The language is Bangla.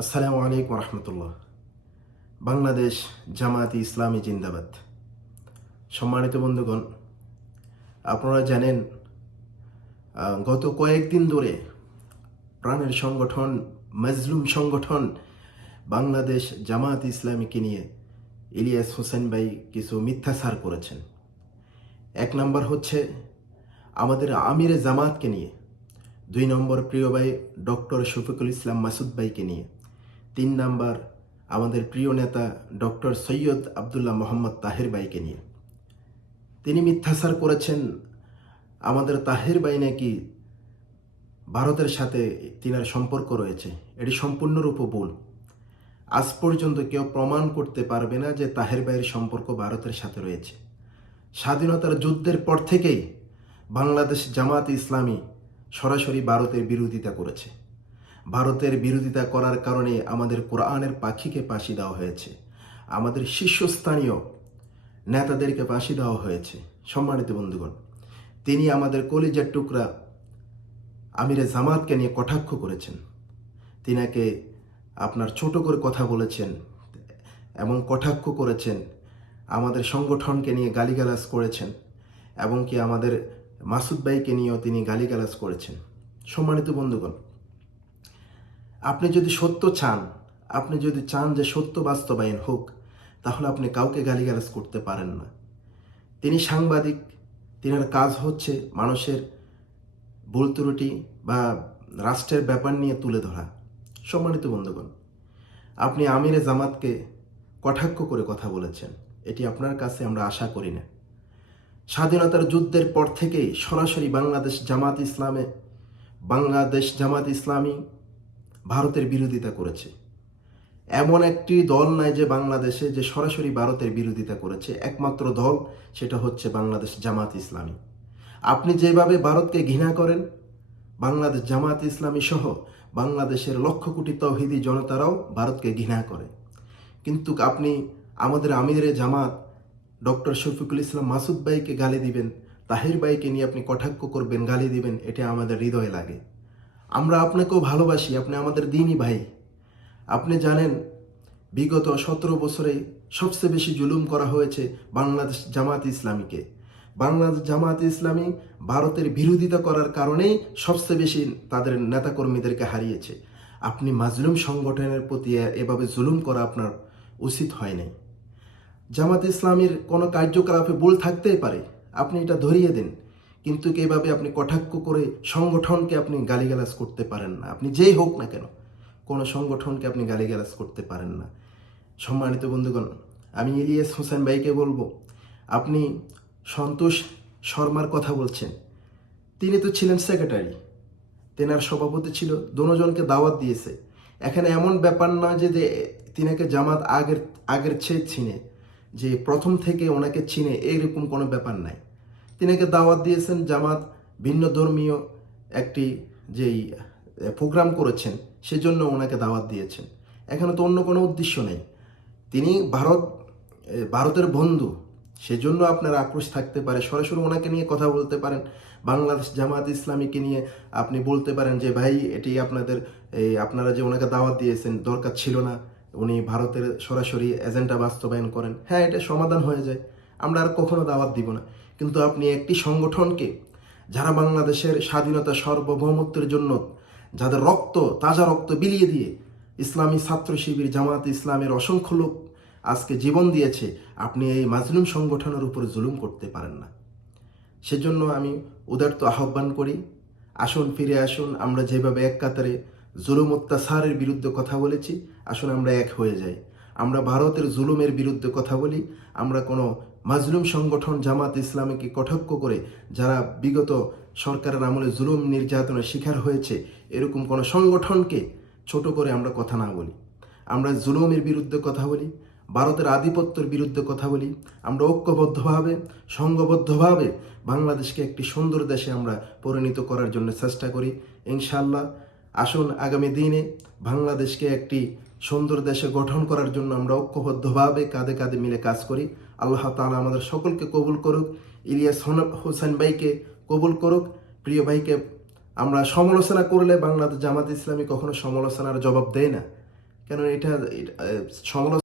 আসসালামু আলাইকুম রহমতুল্লাহ। বাংলাদেশ জামায়াতে ইসলামী জিন্দাবাদ। সম্মানিত বন্ধুগণ, আপনারা জানেন গত কয়েকদিন ধরে প্রাণের সংগঠন মজলুম সংগঠন বাংলাদেশ জামায়াতে ইসলামীকে নিয়ে ইলিয়াস হোসেন ভাই কিছু মিথ্যাচার করেছেন। এক নম্বর হচ্ছে আমাদের আমিরে জামাতকে নিয়ে, 2 নম্বর প্রিয় ভাই ডক্টর শফিকুল ইসলাম মাসুদ ভাইকে নিয়ে, 3 নম্বর আমাদের প্রিয় নেতা ডক্টর সৈয়দ আবদুল্লাহ মোহাম্মদ তাহের ভাইকে নিয়ে। তিনি মিথ্যাচার করেছেন আমাদের তাহের ভাই নাকি ভারতের সাথে তিনার সম্পর্ক রয়েছে। এটি সম্পূর্ণরূপে ভুল। আজ পর্যন্ত কেউ প্রমাণ করতে পারবে না যে তাহের ভাইয়ের সম্পর্ক ভারতের সাথে রয়েছে। স্বাধীনতার যুদ্ধের পর থেকেই বাংলাদেশ জামায়াতে ইসলামী সরাসরি ভারতের বিরোধিতা করেছে। ভারতের বিরোধিতা করার কারণে আমাদের কোরআনের পাখিকে ফাঁসি দেওয়া হয়েছে, আমাদের শীর্ষস্থানীয় নেতাদেরকে ফাঁসি দেওয়া হয়েছে। সম্মানিত বন্ধুগণ, তিনি আমাদের কলিজার টুকরা আমিরে জামাতকে নিয়ে কটাক্ষ করেছেন, তিনাকে আপনার ছোট করে কথা বলেছেন এবং কটাক্ষ করেছেন, আমাদের সংগঠনকে নিয়ে গালিগালাজ করেছেন এবং কি আমাদের মাসুদ ভাইকে নিয়েও তিনি গালিগালাজ করেছেন। সম্মানিত বন্ধুগণ, আপনি যদি সত্য চান, আপনি যদি চান যে সত্য বাস্তবায়ন হোক, তাহলে আপনি কাউকে গালিগালাজ করতে পারেন না। তিনি সাংবাদিক, তিনার কাজ হচ্ছে মানুষের ভুল ত্রুটি বা রাষ্ট্রের ব্যাপার নিয়ে তুলে ধরা। সম্মানিত বন্ধুগণ, আপনি আমিরে জামাতকে কটাক্ষ করে কথা বলেছেন, এটি আপনার কাছে আমরা আশা করি না। স্বাধীনতার যুদ্ধের পর থেকেই সরাসরি বাংলাদেশ জামাত ইসলামী ভারতের বিরোধিতা করেছে। এমন একটি দল নাই যে বাংলাদেশে যে সরাসরি ভারতের বিরোধিতা করেছে। একমাত্র দল, সেটা হচ্ছে বাংলাদেশ জামাত ইসলামী। আপনি যেভাবে ভারতকে ঘৃণা করেন, বাংলাদেশ জামাত ইসলামী সহ বাংলাদেশের লক্ষ কোটি তৌহিদি জনতারাও ভারতকে ঘৃণা করে। কিন্তু আপনি আমাদের আমিরে জামাত ডক্টর শফিকুল ইসলাম মাসুদ ভাইকে গালি দিবেন, তাহের ভাইকে নিয়ে আপনি কটাক্ষ করবেন, গালি দিবেন, এটা আমাদের হৃদয়ে লাগে। আমরা আপনাকেও ভালোবাসি, আপনি আমাদের দিনই ভাই। আপনি জানেন বিগত 17 বছরে সবচেয়ে বেশি জুলুম করা হয়েছে বাংলাদেশ জামাত ইসলামীকে। বাংলাদেশ জামাত ইসলামী ভারতের বিরোধিতা করার কারণেই সবচেয়ে বেশি তাদের নেতাকর্মীদেরকে হারিয়েছে। আপনি মাজলুম সংগঠনের প্রতি এভাবে জুলুম করা আপনার উচিত হয় নাই। জামাত ইসলামীর কোনো কার্যকলাপে ভুল থাকতেই পারে, আপনি এটা ধরিয়ে দিন, কিন্তু এইভাবে আপনি কটাক্ষ করে সংগঠনকে আপনি গালিগালাজ করতে পারেন না। আপনি যেই হোক না কেন, কোনো সংগঠনকে আপনি গালিগালাজ করতে পারেন না। সম্মানিত বন্ধুগণ, আমি ইলিয়াস হোসেন ভাইকে বলবো, আপনি সন্তোষ শর্মার কথা বলছেন, তিনি তো ছিলেন সেক্রেটারি, তেনার সভাপতি ছিল, দুজনকে দাওয়াত দিয়েছে। এখানে এমন ব্যাপার নয় যে তিনাকে জামাত আগের চেয়ে চিনে, যে প্রথম থেকে ওনাকে চিনে, এইরকম কোনো ব্যাপার নাই। তিনাকে দাওয়াত দিয়েছেন, জামাত ভিন্ন ধর্মীয় একটি যেই প্রোগ্রাম করেছেন সেজন্য ওনাকে দাওয়াত দিয়েছেন। এখানে তো অন্য কোনো উদ্দেশ্য নেই। তিনি ভারতের বন্ধু, সেজন্য আপনার আক্রোশ থাকতে পারে। সরাসরি ওনাকে নিয়ে কথা বলতে পারেন, বাংলাদেশ জামাত ইসলামীকে নিয়ে আপনি বলতে পারেন যে ভাই, এটি আপনারা যে ওনাকে দাওয়াত দিয়েছেন দরকার ছিল না, উনি ভারতের সরাসরি এজেন্ডা বাস্তবায়ন করেন। হ্যাঁ, এটা সমাধান হয়ে যায়, আমরা আর কখনো দাওয়াত দিব না। কিন্তু আপনি একটি সংগঠনকে, যারা বাংলাদেশের স্বাধীনতা সার্বভৌমত্বের জন্য যাদের তাজা রক্ত বিলিয়ে দিয়ে ইসলামী ছাত্র শিবির জামাত ইসলামের অসংখ্য লোক আজকে জীবন দিয়েছে, আপনি এই মাজলুম সংগঠনের উপর জুলুম করতে পারেন না। সেজন্য আমি উদারত আহ্বান করি, আসুন ফিরে আসুন। আমরা যেভাবে এক কাতারে জুলুম অত্যাচারের বিরুদ্ধে কথা বলেছি, আসুন আমরা এক হয়ে যাই। আমরা ভারতের জুলুমের বিরুদ্ধে কথা বলি। আমরা কোনো মাজলুম সংগঠন জামাত ইসলামীকে কটাক্ষ করে, যারা বিগত সরকারের আমলে জুলুম নির্যাতনের শিকার হয়েছে, এরকম কোনো সংগঠনকে ছোট করে আমরা কথা না বলি। আমরা জুলুমের বিরুদ্ধে কথা বলি, ভারতের আধিপত্যের বিরুদ্ধে কথা বলি। আমরা ঐক্যবদ্ধভাবে, সংঘবদ্ধভাবে বাংলাদেশকে একটি সুন্দর দেশে আমরা পরিণত করার জন্য চেষ্টা করি। ইনশাআল্লাহ আসুন আগামী দিনে বাংলাদেশকে একটি সুন্দর দেশে গঠন করার জন্য আমরা ঐক্যবদ্ধভাবে কাঁধে কাঁধে মিলে কাজ করি। আল্লাহ তাআলা আমাদের সকলকে কবুল করুক, ইলিয়াস হোসেন ভাইকে কবুল করুক। প্রিয় ভাইকে আমরা সমালোচনা করলে বাংলাদেশ জামাত ইসলামী কখনো সমালোচনার জবাব দেয় না। কেন এটা সমালোচনা